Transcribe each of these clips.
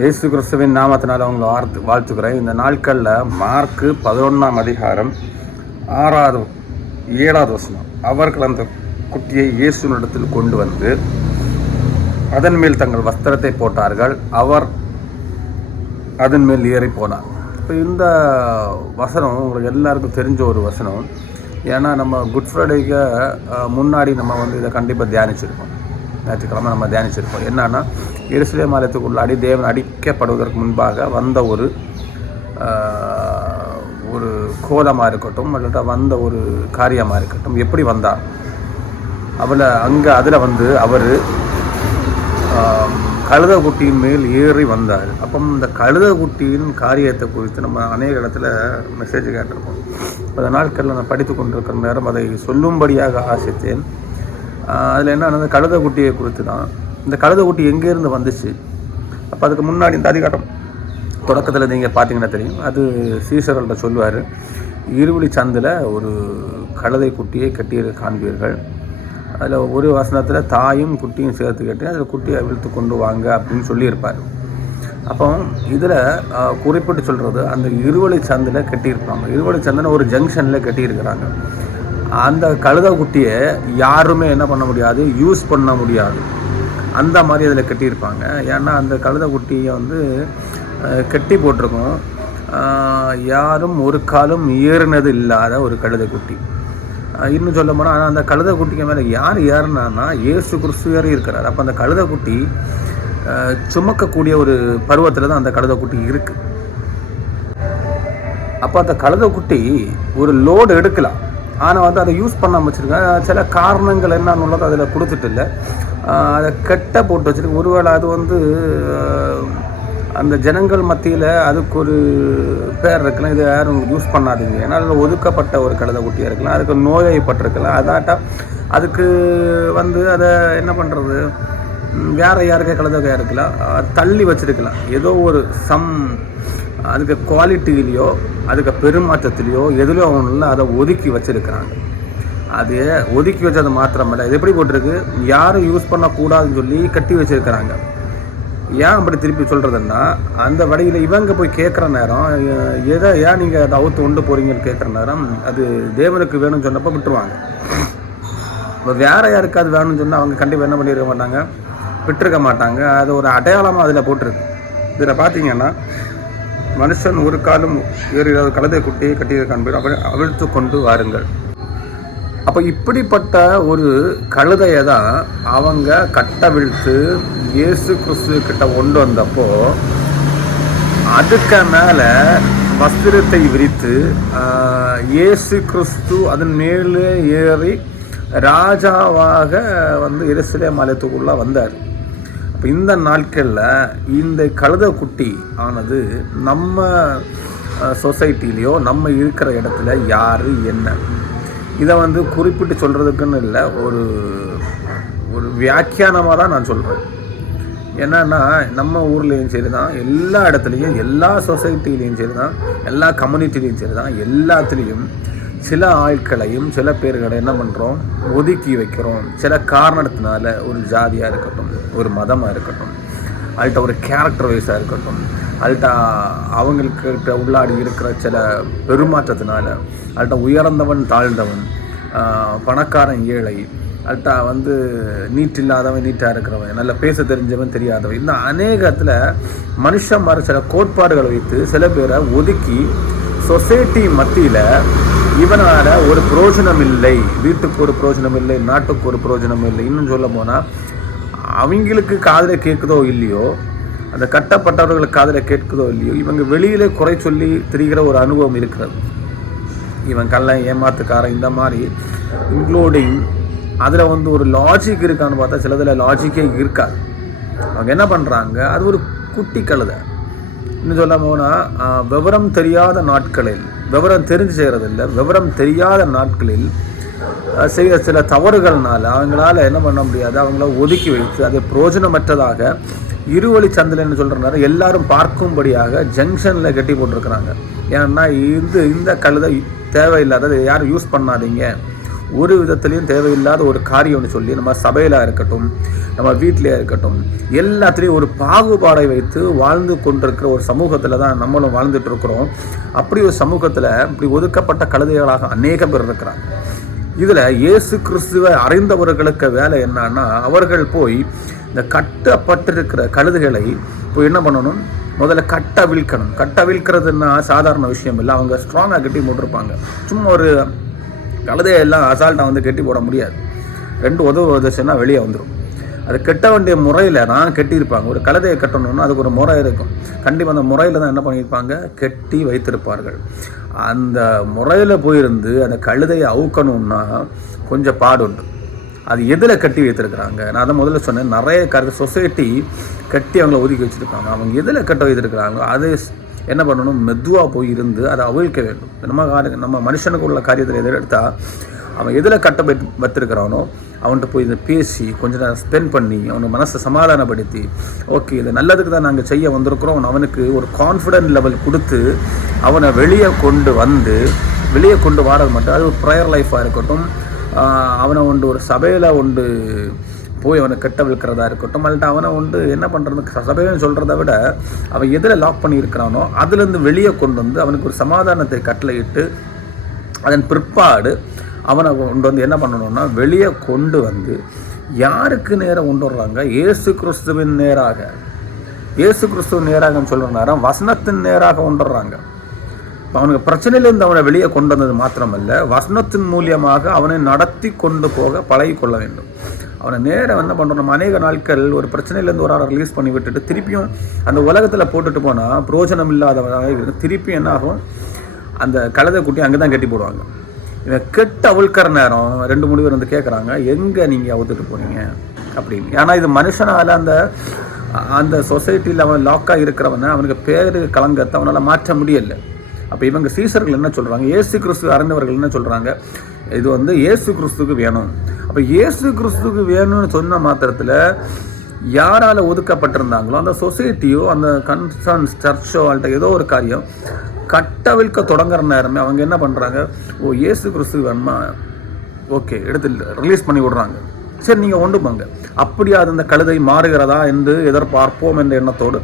இயேசு கிறிஸ்துவின் நாமத்தினால் அவங்களை வாழ்த்துக்கிறேன். இந்த நாட்களில் மார்க்கு 11ஆம் அதிகாரம் 6வது 7வது வசனம். அவர்கள் அந்த குட்டியை இயேசுவினிடத்தில் கொண்டு வந்து அதன் மேல் தங்கள் வஸ்திரத்தை போட்டார்கள். அவர் அதன் மேல் ஏறி போனார். இப்போ இந்த வசனம் உங்களுக்கு எல்லாருக்கும் தெரிஞ்ச ஒரு வசனம். ஏன்னா நம்ம குட் ஃப்ரைடேக்கு முன்னாடி நம்ம இதை கண்டிப்பாக தியானிச்சிருப்போம். ஞாயிற்றுக்கிழமை நம்ம தியானிச்சிருப்போம். என்னன்னா, எருசலேம் ஆலயத்துக்குள்ளாடி தேவன் அடிக்கப்படுவதற்கு முன்பாக வந்த ஒரு கோலமாக இருக்கட்டும், அல்லது வந்த ஒரு காரியமாக இருக்கட்டும், எப்படி வந்தார் அதில் அவர் கழுத குட்டியின் மேல் ஏறி வந்தார். அப்போ இந்த கழுத குட்டியின் காரியத்தை குறித்து நம்ம அநேக இடத்துல மெசேஜ் கேட்டிருப்போம். அந்த நாட்களில் நான் படித்து கொண்டிருக்கிற நேரம் அதை சொல்லும்படியாக ஆசித்தேன். அதில் என்ன, அந்த கழுத குட்டியை குறித்து தான். இந்த கழுத குட்டி எங்கேருந்து வந்துச்சு? அப்போ அதுக்கு முன்னாடி இந்த அதிகாரம் தொடக்கத்தில் நீங்கள் பார்த்தீங்கன்னா தெரியும். அது சீசர்கள்ட்ட சொல்லுவார், இருவழி சந்தில் ஒரு கழுதை குட்டியை கட்டி காண்பீர்கள். அதில் ஒரு வசனத்தில் தாயும் குட்டியும் சேர்த்து கட்டி அதில் குட்டியை அவிழ்த்து கொண்டு வாங்க அப்படின்னு சொல்லியிருப்பார். அப்போ இதில் குறிப்பிட்டு சொல்கிறது, அந்த இருவழி சந்தில் கட்டியிருப்பாங்க. இருவழி சந்தில் ஒரு ஜங்ஷனில் கட்டியிருக்கிறாங்க. அந்த கழுத குட்டியை யாருமே என்ன பண்ண முடியாது, யூஸ் பண்ண முடியாது. அந்த மாதிரி அதில் கட்டியிருப்பாங்க. ஏன்னா அந்த கழுத குட்டியை கட்டி போட்டிருக்கோம். யாரும் ஒரு காலம் ஏறினது இல்லாத ஒரு கழுத குட்டி. இன்னும் சொல்ல போனால், ஆனால் அந்த கழுத குட்டிக்கு மேலே யார் ஏறினான்னா இயேசு கிறிஸ்து ஏறி இருக்கிறார். அப்போ அந்த கழுத குட்டி சுமக்கக்கூடிய ஒரு பருவத்தில் தான் அந்த கழுத குட்டி இருக்குது. அப்போ அந்த கழுத குட்டி ஒரு லோடு எடுக்கலாம், ஆனால் அதை யூஸ் பண்ணாமல் வச்சுருக்கேன். சில காரணங்கள் என்னன்னு உள்ளது அதில் கொடுத்துட்டு இல்லை, அதை கெட்ட போட்டு வச்சுருக்கு. ஒருவேளை அது அந்த ஜனங்கள் மத்தியில் அதுக்கு ஒரு பேர் இருக்கலாம், இதை யாரும் யூஸ் பண்ணாதீங்க, ஏன்னா அதில் ஒதுக்கப்பட்ட ஒரு கழுத குட்டியாக இருக்கலாம், அதுக்கு நோயப்பட்டிருக்கலாம். அதாட்டா அதுக்கு அதை என்ன பண்ணுறது, வேறு யாருக்கே கழுதகையாக இருக்கலாம், தள்ளி வச்சுருக்கலாம். ஏதோ ஒரு அதுக்கு குவாலிட்டியிலையோ அதுக்கு பெருமாற்றத்திலையோ எதுலையோ அவங்க அதை ஒதுக்கி வச்சுருக்கிறாங்க. அது ஒதுக்கி வச்சது மாத்திரமில்லை, இது எப்படி போட்டிருக்கு, யாரும் யூஸ் பண்ணக்கூடாதுன்னு சொல்லி கட்டி வச்சுருக்கிறாங்க. ஏன் அப்படி திருப்பி சொல்கிறதுன்னா, அந்த வழியில் இவங்க போய் கேட்குற நேரம், ஏன் நீங்கள் அதை அவுத்து கொண்டு போகிறீங்கன்னு கேட்குற நேரம், அது தேவனுக்கு வேணும்னு சொன்னப்போ விட்டுருவாங்க. இப்போ வேறு யாருக்காவது வேணும்னு சொன்னால் அவங்க கண்டிப்பாக என்ன பண்ணியிருக்க மாட்டாங்க, விட்டுருக்க மாட்டாங்க. அது ஒரு அடையாளமாக அதில் போட்டிருக்கு. இதில் பார்த்தீங்கன்னா, மனுஷன் ஒரு காலம் ஏறியாவது கழுதை குட்டியை கட்டிய காண்பீர், அவிழ்த்து கொண்டு வாருங்கள். அப்போ இப்படிப்பட்ட ஒரு கழுதையை தான் அவங்க கட்டவிழ்த்து இயேசு கிறிஸ்து கிட்ட கொண்டு வந்தப்போ, அதுக்கு மேலே வஸ்திரத்தை விரித்து இயேசு கிறிஸ்து அதன் மேலே ஏறி ராஜாவாக எருசலேம் ஆலயத்துக்குள்ளே வந்தார். இப்போ இந்த நாட்களில் இந்த கழுத குட்டி ஆனது நம்ம சொசைட்டிலேயோ நம்ம இருக்கிற இடத்துல யார் என்ன, இதை குறிப்பிட்டு சொல்கிறதுக்குன்னு இல்லை, ஒரு வியாக்கியானமாக தான் நான் சொல்கிறேன். என்னன்னா, நம்ம ஊர்லேயும் சரி தான், எல்லா இடத்துலையும், எல்லா சொசைட்டிலையும் சரி தான், எல்லா கம்யூனிட்டிலையும் சரி தான், எல்லாத்துலேயும் சில ஆட்களையும் சில பேர்களை என்ன பண்ணுறோம், ஒதுக்கி வைக்கிறோம். சில காரணத்தினால, ஒரு ஜாதியாக இருக்கட்டும், ஒரு மதமாக இருக்கட்டும், அதுகிட்ட ஒரு கேரக்டர் வைஸாக இருக்கட்டும், அதுகிட்ட அவங்களுக்கு உள்ளாடி இருக்கிற சில பெருமாற்றத்தினால, அதுகிட்ட உயர்ந்தவன் தாழ்ந்தவன், பணக்காரன் ஏழை, அதுகிட்ட நீட் இல்லாதவன் நீட்டாக இருக்கிறவன், நல்லா பேச தெரிஞ்சவன் தெரியாதவன், இந்த அநேகத்தில் மனுஷன் மாதிரி சில கோட்பாடுகளை வைத்து சில பேரை ஒதுக்கி சொசைட்டி மத்தியில் இவனால் ஒரு பிரயோஜனம் இல்லை, வீட்டுக்கு ஒரு பிரயோஜனம் இல்லை, நாட்டுக்கு ஒரு பிரயோஜனம் இல்லை. இன்னும் சொல்ல போனால், அவங்களுக்கு காதில் கேட்குதோ இல்லையோ, அந்த கட்டப்பட்டவர்களுக்கு காதில் கேட்குதோ இல்லையோ, இவங்க வெளியிலே குறை சொல்லி திரிகிற ஒரு அனுபவம் இருக்கிறது. இவன் கல்லை ஏமாத்துக்காரன், இந்த மாதிரி இன்க்ளூடிங் அதில் ஒரு லாஜிக் இருக்கான்னு பார்த்தா சிலதில் லாஜிக்கே இருக்காது. அவங்க என்ன பண்ணுறாங்க, அது ஒரு குட்டி கழுதை. இன்னும் சொல்ல போனால், விவரம் தெரியாத நாட்களில், விவரம் தெரிஞ்சு செய்கிறதில்லை, விவரம் தெரியாத நாட்களில் செய்ய சில தவறுகள்னால அவங்களால என்ன பண்ண முடியாது, அவங்கள ஒதுக்கி வைத்து அதை பிரயோஜனமற்றதாக இருவழி சந்திலன்னு சொல்கிறனால எல்லாரும் பார்க்கும்படியாக ஜங்ஷனில் கட்டி போட்டிருக்கிறாங்க. ஏன்னா இந்த கழுதை தேவையில்லாதது, யாரும் யூஸ் பண்ணாதீங்க, ஒரு விதத்துலையும் தேவையில்லாத ஒரு காரியம்னு சொல்லி நம்ம சபையில் இருக்கட்டும், நம்ம வீட்டிலே இருக்கட்டும், எல்லாத்துலேயும் ஒரு பாகுபாடை வைத்து வாழ்ந்து கொண்டிருக்கிற ஒரு சமூகத்தில் தான் நம்மளும் வாழ்ந்துட்டு இருக்கிறோம். அப்படி ஒரு சமூகத்தில் இப்படி ஒதுக்கப்பட்ட கழுதைகளாக அநேக பேர் இருக்கிறாங்க. இதில் இயேசு கிறிஸ்துவை அறிந்தவர்களுக்கு வேலை என்னன்னா, அவர்கள் போய் இந்த கட்டப்பட்டிருக்கிற கழுதைகளை போய் என்ன பண்ணணும், முதல்ல கட்டவிழ்க்கணும். கட்டவிழ்க்கிறதுன்னா சாதாரண விஷயம் இல்லை. அவங்க ஸ்ட்ராங்காக கட்டி போட்டிருப்பாங்க. சும்மா ஒரு கழுதையெல்லாம் அசால்ட்டாக வந்து கட்டி போட முடியாது. 2 உதவுச்சுன்னா வெளியே வந்துடும். அது கட்ட வேண்டிய முறையில் தான் கட்டியிருப்பாங்க. ஒரு கழுதையை கட்டணும்னா அதுக்கு ஒரு முறை இருக்கும். கண்டிப்பாக அந்த முறையில் தான் என்ன பண்ணியிருப்பாங்க, கட்டி வைத்திருப்பார்கள். அந்த முறையில் போயிருந்து அந்த கழுதையை அவுக்கணும்னா கொஞ்சம் பாடுண்டு. அது எதில் கட்டி வைத்திருக்கிறாங்க, நான் அதை முதல்ல சொன்னேன். நிறைய சொசைட்டி கட்டி அவங்கள ஒதுக்கி வச்சுருக்காங்க. அவங்க எதில் கட்ட வைத்திருக்கிறாங்க, அது என்ன பண்ணணும், மெதுவாக போய் இருந்து அதை அவிழ்க்க வேண்டும். நம்ம மனுஷனுக்கு உள்ள காரியத்தில் எதில் எடுத்தால் அவன் எதில் கட்ட வைத்திருக்கிறானோ அவன்கிட்ட போய் இதை பேசி கொஞ்சம் நேரம் ஸ்பெண்ட் பண்ணி அவனுக்கு மனசை சமாதானப்படுத்தி, ஓகே இது நல்லதுக்கு தான் நாங்கள் செய்ய வந்திருக்கிறோம், அவனுக்கு ஒரு கான்ஃபிடென்ட் லெவல் கொடுத்து அவனை வெளியே கொண்டு வாரது மட்டும். அது ஒரு ப்ரேயர் லைஃபாக இருக்கட்டும், அவனை ஒரு சபையில் போய் அவனை கட்ட வைக்கிறதா இருக்கட்டும், அல்லது அவனை என்ன பண்ணுறது, சபைன்னு சொல்கிறத விட அவன் எதில் லாக் பண்ணியிருக்கிறானோ அதுலேருந்து வெளியே கொண்டு வந்து அவனுக்கு ஒரு சமாதானத்தை கட்டளையிட்டு அதன் பிற்பாடு அவனை என்ன பண்ணணும்னா வெளியே கொண்டு வந்து யாருக்கு நேராக கொண்டு வர்றாங்க, இயேசு கிறிஸ்துவின் நேராக. இயேசு கிறிஸ்துவின் நேராகன்னு சொல்கிற நேரம் வசனத்தின் நேராக கொண்டு வர்றாங்க. அவனுக்கு பிரச்சனையிலேருந்து அவனை வெளியே கொண்டு வந்தது மாத்திரமல்ல, வசனத்தின் மூலியமாக அவனை நடத்தி கொண்டு போக பழகி கொள்ள வேண்டும். அவனை நேரம் என்ன பண்ணுறோம், நம்ம அநேக நாட்கள் ஒரு பிரச்சனையிலேருந்து ஒரு ஆளை ரிலீஸ் பண்ணி விட்டுட்டு திருப்பியும் அந்த உலகத்தில் போட்டுட்டு போனால் பிரோஜனம் இல்லாதவனாக திருப்பி என்ன ஆகும், அந்த கழுதை குட்டி அங்கே தான் கட்டி போடுவாங்க. இவன் கெட்டு அவிழ்க்கிற நேரம் 2-3 பேர் வந்து கேட்குறாங்க, எங்கே நீங்கள் அவுத்துட்டு போனீங்க அப்படின்னு. ஏன்னா இது மனுஷனால் அந்த சொசைட்டியில் அவன் லாக்காக இருக்கிறவனை அவனுக்கு பேர் கலங்கத்தை அவனால் மாற்ற முடியலை. அப்போ இவங்க சீசர்கள் என்ன சொல்கிறாங்க, இயேசு கிறிஸ்து அறிந்தவர்கள் என்ன சொல்கிறாங்க, இது இயேசு கிறிஸ்துக்கு வேணும். அப்போ இயேசு கிறிஸ்துக்கு வேணும்னு சொன்ன மாத்திரத்தில் யாரால் ஒதுக்கப்பட்டிருந்தாங்களோ அந்த சொசைட்டியோ அந்த கன்சர்ன்ஸ் சர்ச்சோ அல்லது ஏதோ ஒரு காரியம் கட்டவிழ்க்க தொடங்குற நேரமே அவங்க என்ன பண்ணுறாங்க, ஓ இயேசு கிறிஸ்து வேணுமா, ஓகே எடுத்து ரிலீஸ் பண்ணி விடுறாங்க. சரி நீங்கள் கொண்டு போங்க. அப்படியா அது அந்த கழுதை மாறுகிறதா என்று எதிர்பார்ப்போம் என்ற எண்ணத்தோடு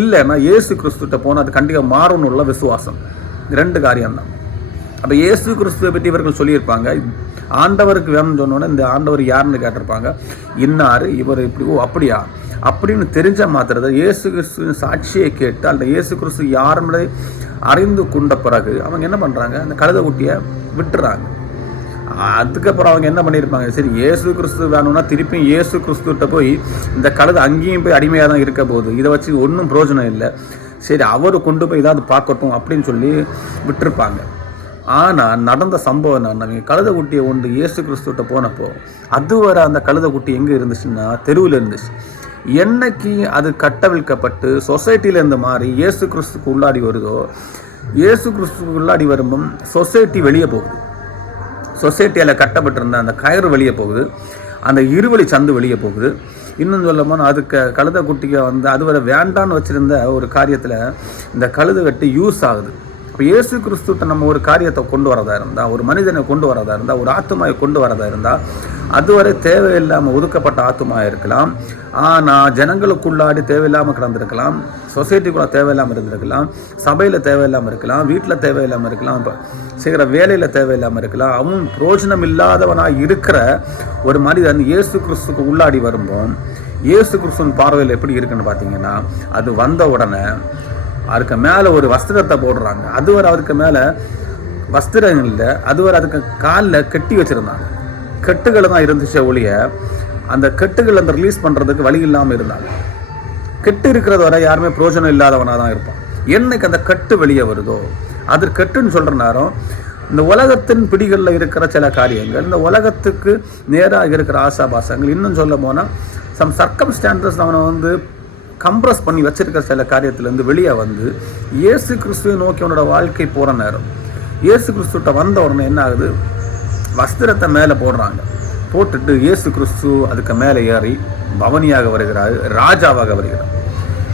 இல்லைன்னா இயேசு கிறிஸ்துட்ட போனால் அது கண்டிப்பாக மாறணும் உள்ள விசுவாசம். 2 காரியம்தான். அப்போ இயேசு கிறிஸ்துவை பற்றி இவர்கள் சொல்லியிருப்பாங்க. ஆண்டவருக்கு வேணும்னு சொன்னோன்னே இந்த ஆண்டவர் யாருன்னு கேட்டிருப்பாங்க, இன்னார் இவர் இப்படி, ஓ அப்படியா அப்படின்னு தெரிஞ்ச மாத்திரத்தை இயேசு கிறிஸ்துவின் சாட்சியை கேட்டு அந்த இயேசு கிறிஸ்து யாருன்னு அறிந்து கொண்ட பிறகு அவங்க என்ன பண்ணுறாங்க, அந்த கழுதை குட்டியை விட்டுறாங்க. அதுக்கப்புறம் அவங்க என்ன பண்ணியிருப்பாங்க, சரி இயேசு கிறிஸ்து வேணும்னா திருப்பியும் இயேசு கிறிஸ்துகிட்ட போய் இந்த கழுதை அங்கேயும் போய் அடிமையாக தான் இருக்க போகுது, இதை வச்சு ஒன்றும் பிரயோஜனம் இல்லை, சரி அவர் கொண்டு போய் ஏதாவது பார்க்கட்டும் அப்படின்னு சொல்லி விட்டுருப்பாங்க. ஆனால் நடந்த சம்பவம் என்னன்னா, கழுதை குட்டியை இயேசு கிறிஸ்துகிட்ட போனப்போ அதுவரை அந்த கழுதை குட்டி எங்கே இருந்துச்சுன்னா தெருவில் இருந்துச்சு. என்னைக்கு அது கட்டவிழ்க்கப்பட்டு சொசைட்டியிலேருந்து மாறி இயேசு கிறிஸ்துக்கு உள்ளாடி வருதோ, இயேசு கிறிஸ்துக்கு உள்ளாடி வரும்போது சொசைட்டி வெளியே போகுது. சொசைட்டியில் கட்டப்பட்டிருந்த அந்த கயிறு வெளியே போகுது, அந்த இருவழி சந்து வெளியே போகுது. இன்னும் சொல்ல போனால் அதுக்கு கழுதை குட்டியை அதுவரை வேண்டான்னு வச்சுருந்த ஒரு காரியத்தில் இந்த கழுதை வெட்டி யூஸ் ஆகுது. இப்போ இயேசு கிறிஸ்துட்ட நம்ம ஒரு காரியத்தை கொண்டு வரதா இருந்தால், ஒரு மனிதனை கொண்டு வரதா இருந்தால், ஒரு ஆத்துமாவை கொண்டு வரதா இருந்தால், அதுவரை தேவையில்லாமல் ஒதுக்கப்பட்ட ஆத்துமாக இருக்கலாம். ஆனால் ஜனங்களுக்குள்ளாடி தேவையில்லாமல் கிடந்திருக்கலாம், சொசைட்டிக்குள்ளே தேவையில்லாமல் இருந்திருக்கலாம், சபையில் தேவையில்லாமல் இருக்கலாம், வீட்டில் தேவையில்லாமல் இருக்கலாம், இப்போ செய்கிற வேலையில் தேவையில்லாமல் இருக்கலாம். அவன் பிரோஜனம் இல்லாதவனாக இருக்கிற ஒரு மனிதன் இயேசு கிறிஸ்துக்கு உள்ளாடி வரும்போது இயேசு கிறிஸ்துவின் பார்வையில் எப்படி இருக்குன்னு பார்த்தீங்கன்னா, அது வந்த உடனே அதுக்கு மேலே ஒரு வஸ்திரத்தை போடுறாங்க. அதுவரை அதுக்கு மேலே வஸ்திரம் இல்லை, அதுவரை அதுக்கு காலில் கட்டி வச்சுருந்தாங்க. கட்டுகளை தான் இருந்துச்சே ஒழிய அந்த கட்டுகள் அந்த ரிலீஸ் பண்ணுறதுக்கு வழி இல்லாமல் இருந்தாங்க. கெட்டு இருக்கிறது வரை யாருமே பிரயோஜனம் இல்லாதவனாக தான் இருப்பான். என்னைக்கு அந்த கட்டு வெளியே வருதோ, அது கட்டுன்னு சொல்கிற நேரம் இந்த உலகத்தின் பிடிகளில் இருக்கிற சில காரியங்கள், இந்த உலகத்துக்கு நேராக இருக்கிற ஆசாபாசங்கள், இன்னும் சொல்ல போனால் சம் சர்க்கம்ஸ்டான்சஸ் அவனை கம்ப்ரஸ் பண்ணி வச்சிருக்கிற சில காரியத்திலேருந்து வெளியே இயேசு கிறிஸ்துவை நோக்கி அவனோட வாழ்க்கை போகிற நேரம், இயேசு கிறிஸ்துவிட்ட வந்த உடனே என்ன ஆகுது, வஸ்திரத்தை மேலே போடுறாங்க. போட்டுட்டு இயேசு கிறிஸ்து அதுக்கு மேலே ஏறி பவனியாக வருகிறார், ராஜாவாக வருகிறார்.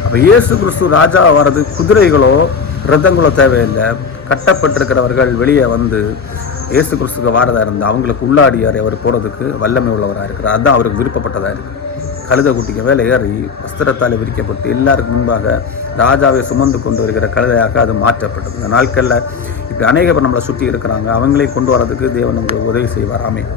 அப்போ இயேசு கிறிஸ்து ராஜாவாக வர்றது குதிரைகளோ ரதங்களோ தேவையில்லை. கட்டப்பட்டிருக்கிறவர்கள் வெளியே இயேசு கிறிஸ்துக்கு வாரதாக இருந்தால் அவங்களுக்கு உள்ளாடியார் அவர் போகிறதுக்கு வல்லமை உள்ளவராக இருக்கிறார். அதுதான் அவருக்கு விருப்பப்பட்டதாக இருக்குது. கழுதை குட்டிக்கு மேலே ஏறி வஸ்திரத்தால் விரிக்கப்பட்டு எல்லாருக்கும் முன்பாக ராஜாவை சுமந்து கொண்டு வருகிற கழுதையாக அது மாற்றப்பட்டது. இந்த நாட்களில் இப்படி அநேக பேர் நம்மளை சுற்றி இருக்கிறாங்க. அவங்களே கொண்டு வரதுக்கு தேவன் நமக்கு உதவி செய்வார். ஆமென்.